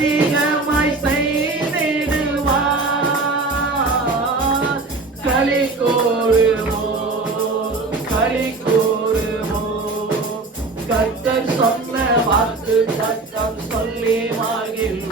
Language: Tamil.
அதிகமாய் செய்திடுவார். களி கூறுவோம், களி கூறுவோம். கர்த்தர் சொன்ன வாக்கு தத்தம் சொல்லி மகிழ்வோம்.